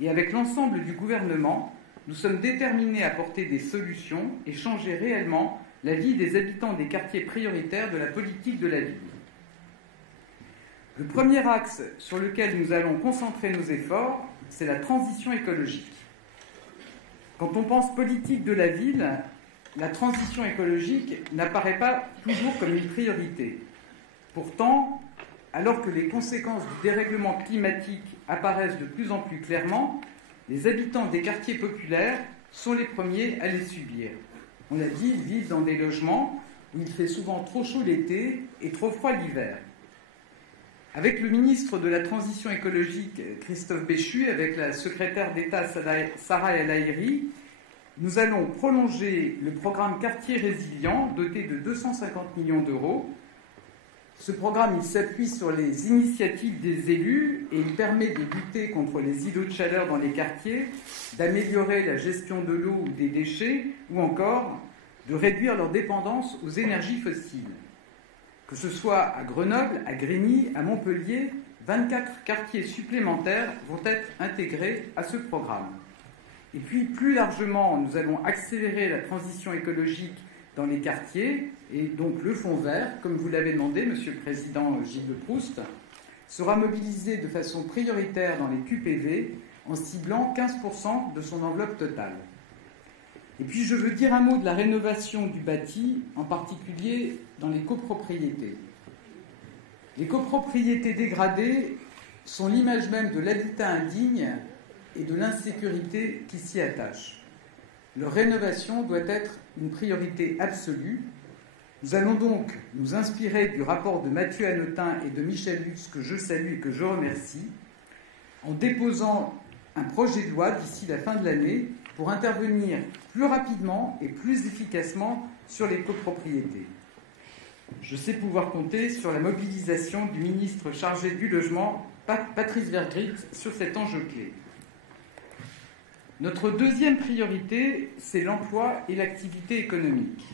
et avec l'ensemble du gouvernement, nous sommes déterminés à apporter des solutions et changer réellement la vie des habitants des quartiers prioritaires de la politique de la ville. Le premier axe sur lequel nous allons concentrer nos efforts, c'est la transition écologique. Quand on pense politique de la ville, la transition écologique n'apparaît pas toujours comme une priorité. Pourtant, alors que les conséquences du dérèglement climatique apparaissent de plus en plus clairement, les habitants des quartiers populaires sont les premiers à les subir. On l'a dit, ils vivent dans des logements où il fait souvent trop chaud l'été et trop froid l'hiver. Avec le ministre de la Transition écologique, Christophe Béchu, et avec la secrétaire d'État, Sarah El Haïry, nous allons prolonger le programme Quartier Résilient, doté de 250 millions d'euros. Ce programme, il s'appuie sur les initiatives des élus et il permet de lutter contre les îlots de chaleur dans les quartiers, d'améliorer la gestion de l'eau ou des déchets, ou encore de réduire leur dépendance aux énergies fossiles. Que ce soit à Grenoble, à Grigny, à Montpellier, 24 quartiers supplémentaires vont être intégrés à ce programme. Et puis, plus largement, nous allons accélérer la transition écologique dans les quartiers, et donc le Fonds vert, comme vous l'avez demandé, Monsieur le Président Gilles de Proust, sera mobilisé de façon prioritaire dans les QPV en ciblant 15% de son enveloppe totale. Et puis je veux dire un mot de la rénovation du bâti, en particulier dans les copropriétés. Les copropriétés dégradées sont l'image même de l'habitat indigne et de l'insécurité qui s'y attache. Leur rénovation doit être une priorité absolue. Nous allons donc nous inspirer du rapport de Mathieu Hanotin et de Michel Lutz, que je salue et que je remercie, en déposant un projet de loi d'ici la fin de l'année pour intervenir plus rapidement et plus efficacement sur les copropriétés. Je sais pouvoir compter sur la mobilisation du ministre chargé du Logement, Patrice Vergrit, sur cet enjeu clé. Notre deuxième priorité, c'est l'emploi et l'activité économique.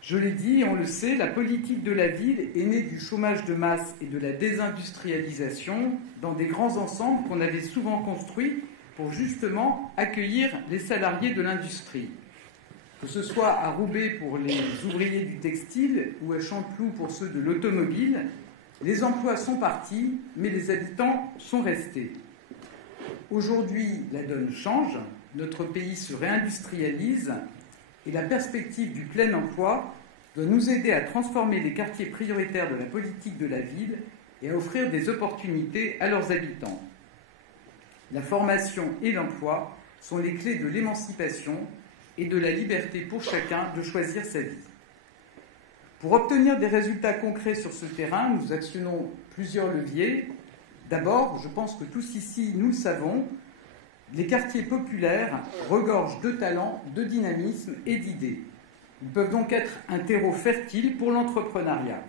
Je l'ai dit, on le sait, la politique de la ville est née du chômage de masse et de la désindustrialisation dans des grands ensembles qu'on avait souvent construits pour justement accueillir les salariés de l'industrie. Que ce soit à Roubaix pour les ouvriers du textile ou à Chanteloup pour ceux de l'automobile, les emplois sont partis, mais les habitants sont restés. Aujourd'hui, la donne change, notre pays se réindustrialise et la perspective du plein emploi doit nous aider à transformer les quartiers prioritaires de la politique de la ville et à offrir des opportunités à leurs habitants. La formation et l'emploi sont les clés de l'émancipation et de la liberté pour chacun de choisir sa vie. Pour obtenir des résultats concrets sur ce terrain, nous actionnons plusieurs leviers. D'abord, je pense que tous ici, nous le savons, les quartiers populaires regorgent de talent, de dynamisme et d'idées. Ils peuvent donc être un terreau fertile pour l'entrepreneuriat.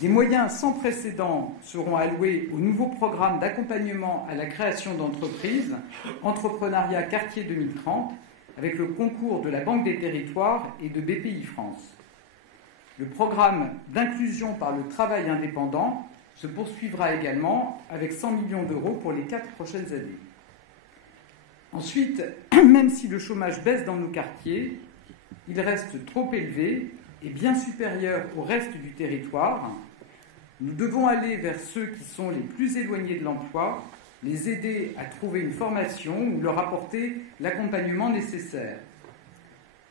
Des moyens sans précédent seront alloués au nouveau programme d'accompagnement à la création d'entreprises, Entrepreneuriat Quartier 2030, avec le concours de la Banque des Territoires et de BPI France. Le programme d'inclusion par le travail indépendant se poursuivra également avec 100 millions d'euros pour les 4 prochaines années. Ensuite, même si le chômage baisse dans nos quartiers, il reste trop élevé et bien supérieur au reste du territoire. Nous devons aller vers ceux qui sont les plus éloignés de l'emploi, les aider à trouver une formation ou leur apporter l'accompagnement nécessaire.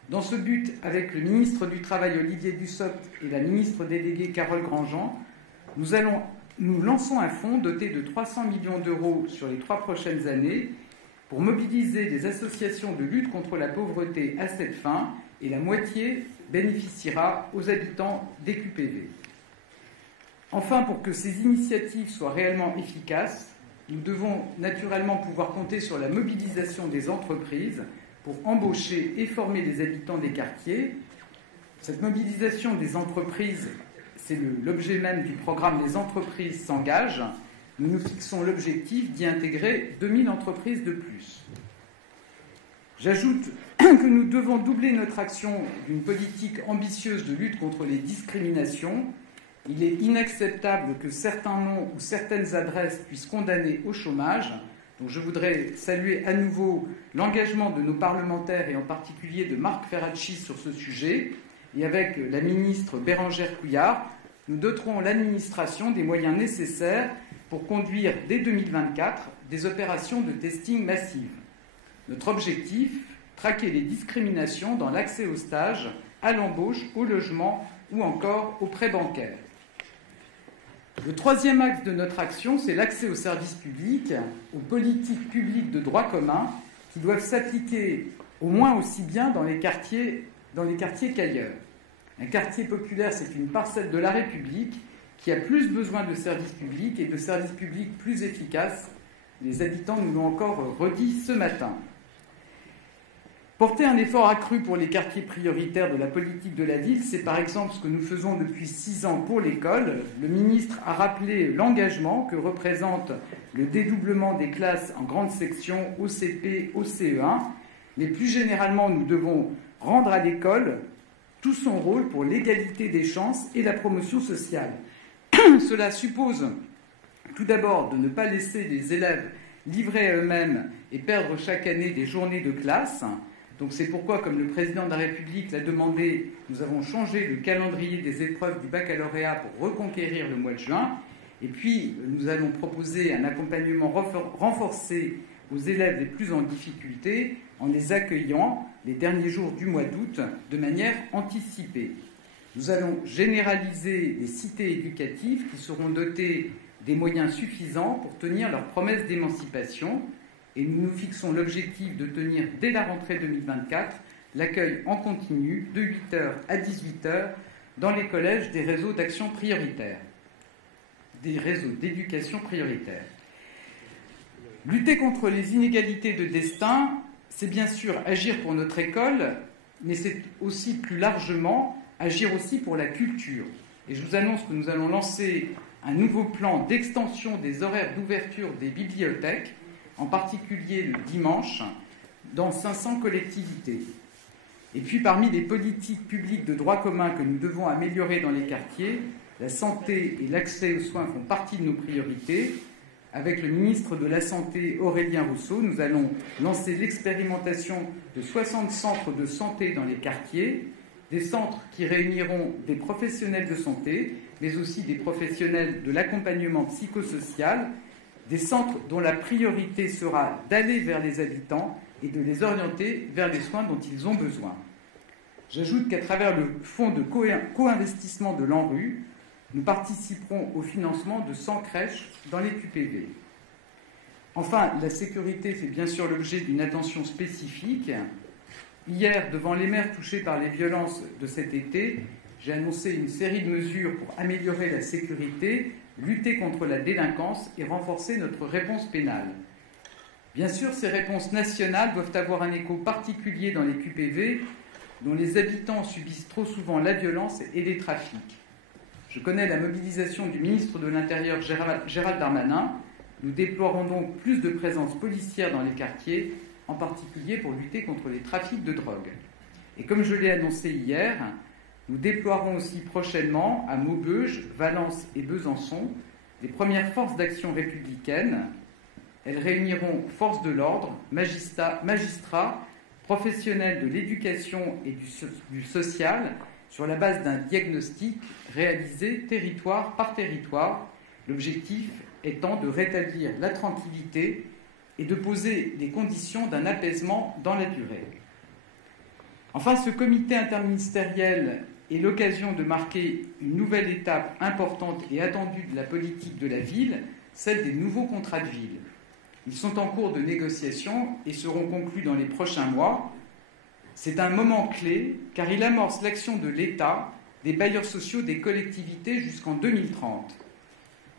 Dans ce but, avec le ministre du Travail Olivier Dussopt et la ministre déléguée Carole Grandjean, nous lançons un fonds doté de 300 millions d'euros sur les 3 prochaines années pour mobiliser des associations de lutte contre la pauvreté à cette fin, et la moitié bénéficiera aux habitants des QPV. Enfin, pour que ces initiatives soient réellement efficaces, nous devons naturellement pouvoir compter sur la mobilisation des entreprises pour embaucher et former les habitants des quartiers. Cette mobilisation des entreprises, c'est l'objet même du programme Les entreprises s'engagent. Nous nous fixons l'objectif d'y intégrer 2000 entreprises de plus. J'ajoute que nous devons doubler notre action d'une politique ambitieuse de lutte contre les discriminations. Il est inacceptable que certains noms ou certaines adresses puissent condamner au chômage. Donc je voudrais saluer à nouveau l'engagement de nos parlementaires et en particulier de Marc Ferracci sur ce sujet. Et avec la ministre Bérangère Couillard, nous doterons l'administration des moyens nécessaires pour conduire dès 2024 des opérations de testing massives. Notre objectif, traquer les discriminations dans l'accès au stage, à l'embauche, au logement ou encore aux prêts bancaires. Le troisième axe de notre action, c'est l'accès aux services publics, aux politiques publiques de droit commun qui doivent s'appliquer au moins aussi bien dans les quartiers qu'ailleurs. Un quartier populaire, c'est une parcelle de la République qui a plus besoin de services publics et de services publics plus efficaces. Les habitants nous l'ont encore redit ce matin. Porter un effort accru pour les quartiers prioritaires de la politique de la ville, c'est par exemple ce que nous faisons depuis 6 ans pour l'école. Le ministre a rappelé l'engagement que représente le dédoublement des classes en grande section au CP, au CE1. Mais plus généralement, nous devons rendre à l'école tout son rôle pour l'égalité des chances et la promotion sociale. Cela suppose tout d'abord de ne pas laisser les élèves livrés à eux-mêmes et perdre chaque année des journées de classe. Donc c'est pourquoi, comme le président de la République l'a demandé, nous avons changé le calendrier des épreuves du baccalauréat pour reconquérir le mois de juin. Et puis, nous allons proposer un accompagnement renforcé aux élèves les plus en difficulté en les accueillant les derniers jours du mois d'août de manière anticipée. Nous allons généraliser les cités éducatives qui seront dotées des moyens suffisants pour tenir leurs promesses d'émancipation. Et nous nous fixons l'objectif de tenir dès la rentrée 2024 l'accueil en continu de 8h à 18h dans les collèges des réseaux d'action prioritaire, des réseaux d'éducation prioritaire. Lutter contre les inégalités de destin, c'est bien sûr agir pour notre école, mais c'est aussi plus largement agir aussi pour la culture. Et je vous annonce que nous allons lancer un nouveau plan d'extension des horaires d'ouverture des bibliothèques, en particulier le dimanche, dans 500 collectivités. Et puis, parmi les politiques publiques de droit commun que nous devons améliorer dans les quartiers, la santé et l'accès aux soins font partie de nos priorités. Avec le ministre de la Santé, Aurélien Rousseau, nous allons lancer l'expérimentation de 60 centres de santé dans les quartiers, des centres qui réuniront des professionnels de santé, mais aussi des professionnels de l'accompagnement psychosocial, des centres dont la priorité sera d'aller vers les habitants et de les orienter vers les soins dont ils ont besoin. J'ajoute qu'à travers le fonds de co-investissement de l'ANRU, nous participerons au financement de 100 crèches dans les QPV. Enfin, la sécurité fait bien sûr l'objet d'une attention spécifique. Hier, devant les maires touchés par les violences de cet été, j'ai annoncé une série de mesures pour améliorer la sécurité, lutter contre la délinquance et renforcer notre réponse pénale. Bien sûr, ces réponses nationales doivent avoir un écho particulier dans les QPV, dont les habitants subissent trop souvent la violence et les trafics. Je connais la mobilisation du ministre de l'Intérieur, Gérald Darmanin. Nous déploierons donc plus de présence policière dans les quartiers, en particulier pour lutter contre les trafics de drogue. Et comme je l'ai annoncé hier, nous déploierons aussi prochainement à Maubeuge, Valence et Besançon les premières forces d'action républicaines. Elles réuniront forces de l'ordre, magistrats, professionnels de l'éducation et du social sur la base d'un diagnostic réalisé territoire par territoire, l'objectif étant de rétablir la tranquillité et de poser les conditions d'un apaisement dans la durée. Enfin, ce comité interministériel est l'occasion de marquer une nouvelle étape importante et attendue de la politique de la ville, celle des nouveaux contrats de ville. Ils sont en cours de négociation et seront conclus dans les prochains mois. C'est un moment clé car il amorce l'action de l'État, des bailleurs sociaux, des collectivités jusqu'en 2030.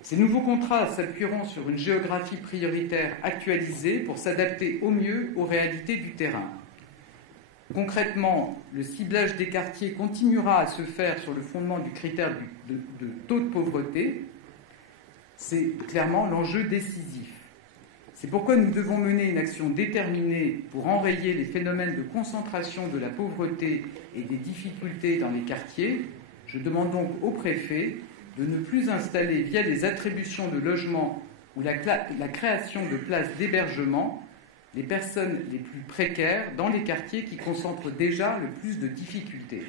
Ces nouveaux contrats s'appuieront sur une géographie prioritaire actualisée pour s'adapter au mieux aux réalités du terrain. Concrètement, le ciblage des quartiers continuera à se faire sur le fondement du critère de taux de pauvreté. C'est clairement l'enjeu décisif. C'est pourquoi nous devons mener une action déterminée pour enrayer les phénomènes de concentration de la pauvreté et des difficultés dans les quartiers. Je demande donc au préfet de ne plus installer via les attributions de logements ou la création de places d'hébergement des personnes les plus précaires dans les quartiers qui concentrent déjà le plus de difficultés.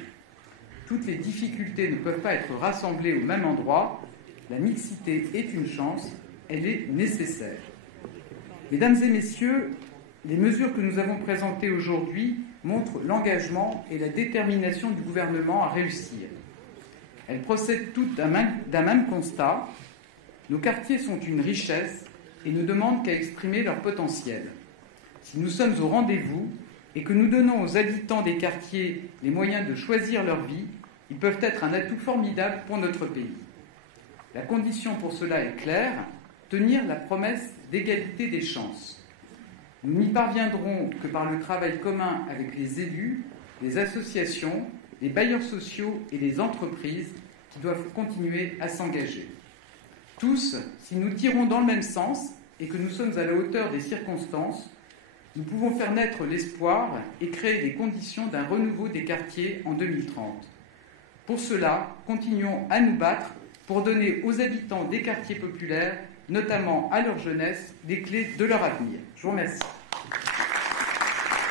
Toutes les difficultés ne peuvent pas être rassemblées au même endroit. La mixité est une chance, elle est nécessaire. Mesdames et messieurs, les mesures que nous avons présentées aujourd'hui montrent l'engagement et la détermination du gouvernement à réussir. Elles procèdent toutes d'un même constat. Nos quartiers sont une richesse et ne demandent qu'à exprimer leur potentiel. Si nous sommes au rendez-vous et que nous donnons aux habitants des quartiers les moyens de choisir leur vie, ils peuvent être un atout formidable pour notre pays. La condition pour cela est claire, tenir la promesse d'égalité des chances. Nous n'y parviendrons que par le travail commun avec les élus, les associations, les bailleurs sociaux et les entreprises qui doivent continuer à s'engager. Tous, si nous tirons dans le même sens et que nous sommes à la hauteur des circonstances, nous pouvons faire naître l'espoir et créer les conditions d'un renouveau des quartiers en 2030. Pour cela, continuons à nous battre pour donner aux habitants des quartiers populaires, notamment à leur jeunesse, les clés de leur avenir. Je vous remercie.